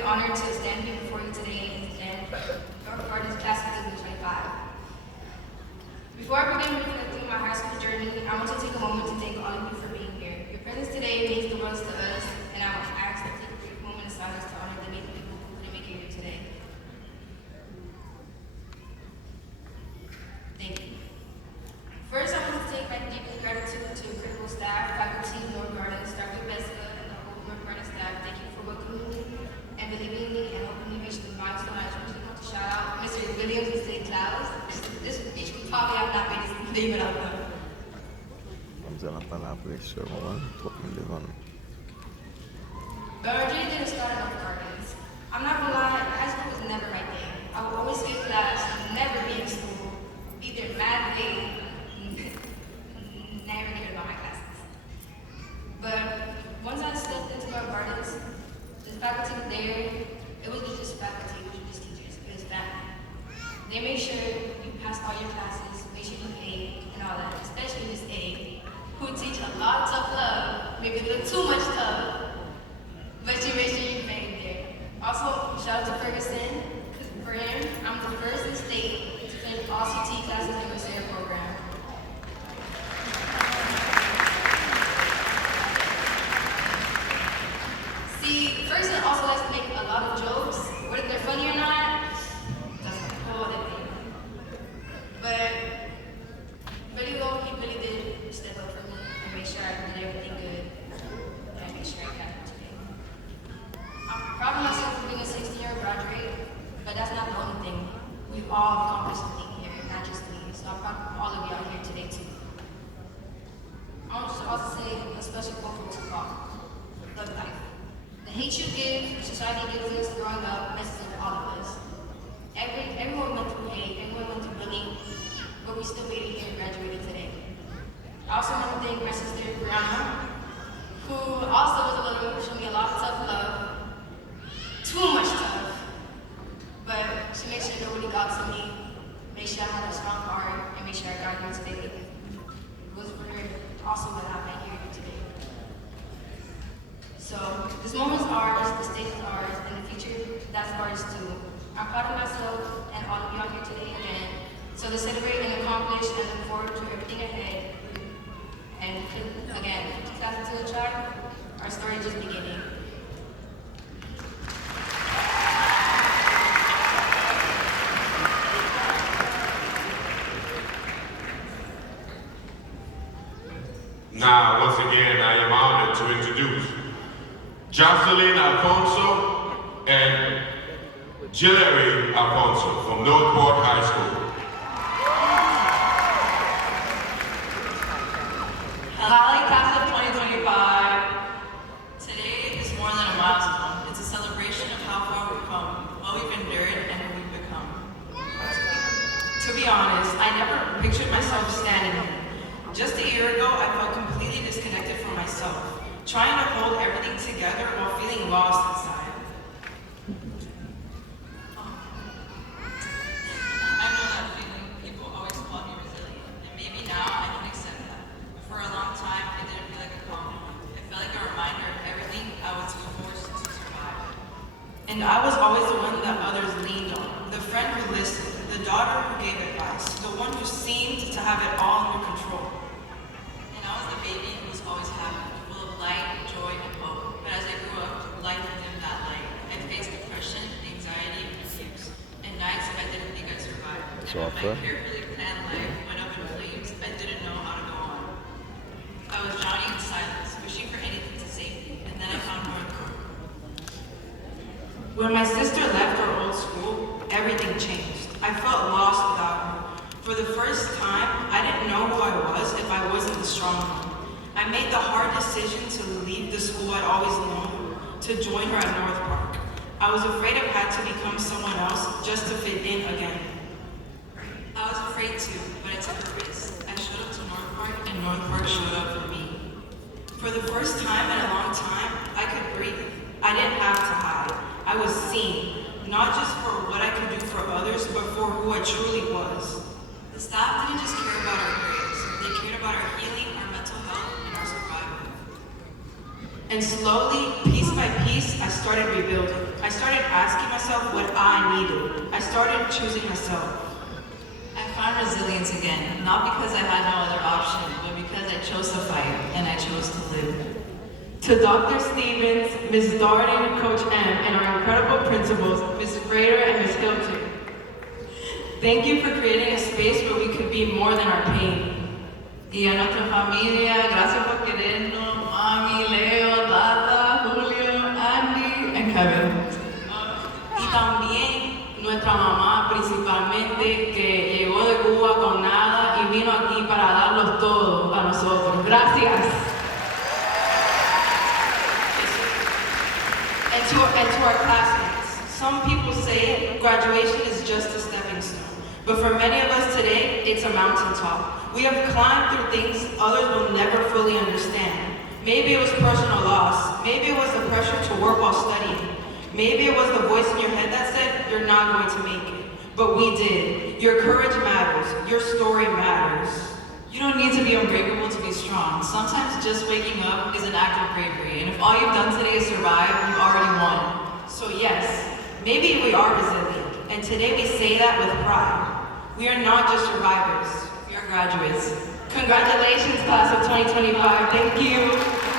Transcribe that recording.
very honored to stand here before you today and our partners class of 2025. Before I begin reflecting my high school journey, I want to take a moment to thank all of you for being here. Your presence today means the world to us, and I want to ask to take a brief moment of silence to honor the many people who couldn't make it here today. Thank you. First, I want to take my deepest gratitude to critical staff, faculty, North Gardens, Dr. Beska, and the whole North Garden staff. Thank you for welcoming me and believing in me and helping me reach the milestone. I just want to shout out Mr. Williams and St. Clouds. This speech would probably have not made his name out though. Vamos a la palabra y se roban por mi levan. But our journey didn't start at North Gardens. I'm not gonna lie, high school was never my thing. I would always skip class, never be in school, be there mad late, never cared about my classes. But once I stepped into North Gardens, the faculty was there. It wasn't just faculty, it was just teachers, it was family. They made sure you passed all your classes, made sure you paid and all that, especially Miss A, who would teach a lot of tough love, maybe a little too much tough, but she made sure you paid there. Also, shout out to Ferguson, because for him, I'm the first in state to finish all CT classes in the SARE program. See, Ferguson also likes to make a lot of jokes, whether they're funny or not, that's a whole other thing. But really though, he really did step up for me and make sure I did everything good and make sure I got it today. I'm proud of myself for being a 16-year graduate, but that's not the only thing. We've all accomplished something here, not just me. So I'm proud of all of you out here today too. I want to also say a special quote from Tupac, "Love life. The hate you give, society gives us growing up messes with all of us. Everyone went through hate, everyone went through bullying, but we still made it here and graduated today. I also want to thank my sister, Brianna, who also was a little, showed me a lot of tough love. Too much tough. But she made sure nobody got to me, made sure I had a strong heart, and made sure I got here today. It was for her also that I'm here today. So this moment's ours, the stage is ours, and the future, that's ours too. I'm proud of myself and all of you out here today again. So to celebrate and accomplish and look forward to everything ahead. And again, 2002 tribe, our story is just beginning. Now, once again, I am honored to introduce Jocelyn Alfonso and Gillery Alfonso from Northport High School. Hi, class of 2025. Today is more than a milestone. It's a celebration of how far we've come, what we've endured, and who we've become. To be honest, I never pictured myself standing here. Just a year ago, I felt completely disconnected from myself, trying to hold everything together while feeling lost inside. I know that feeling. People always call me resilient, and maybe now I can accept that. But for a long time, it didn't feel like a compliment. It felt like a reminder of everything I was forced to survive. And I was always the one that others leaned on, the friend who listened, the daughter who gave advice, the one who seemed to have it all under control. And I was the baby who was always happy, full of light, joy, and hope. But as I grew up, life dimmed that light. I faced depression, anxiety, and fears. And nights I didn't think I'd survive. And when my carefully planned life went up in flames, I didn't know how to go on. I was drowning in silence, wishing for anything to save me, and then I found Northport. When my sister left her old school, everything changed. I felt lost without her. For the first time, I didn't know who I was if I wasn't the strong one. I made the hard decision to leave the school I'd always known, to join her at North Park. I was afraid I had to become someone else just to fit in again. I was afraid too, but I took a risk. I showed up to North Park, and North Park showed up for me. For the first time in a long time, I could breathe. I didn't have to hide. I was seen, not just for what I could do for others, but for who I truly was. The staff didn't just care about our grades. They cared about our healing, our mental health, and our survival. And slowly, piece by piece, I started rebuilding. I started asking myself what I needed. I started choosing myself. I found resilience again, not because I had no other option, but because I chose to fight and I chose to live. To Dr. Stevens, Ms. Darden, Coach M, and our incredible principals, Ms. Frater and Ms. Hilton. Thank you for creating a space where we could be more than our pain. Y a nuestra familia, gracias por querernos, Mami, Leo, Tata, Julio, Andy, And Kevin. y también nuestra mamá principalmente que llegó de Cuba con nada y vino aquí para darlos todo a nosotros. Gracias. And to our classmates, some people say graduation is just a stepping stone. But for many of us today, it's a mountaintop. We have climbed through things others will never fully understand. Maybe it was personal loss. Maybe it was the pressure to work while studying. Maybe it was the voice in your head that said, you're not going to make it. But we did. Your courage matters. Your story matters. You don't need to be unbreakable to be strong. Sometimes just waking up is an act of bravery. And if all you've done today is survive, you already won. So yes, maybe we are resilient. And today we say that with pride. We are not just survivors. We are graduates. Congratulations, class of 2025. Thank you.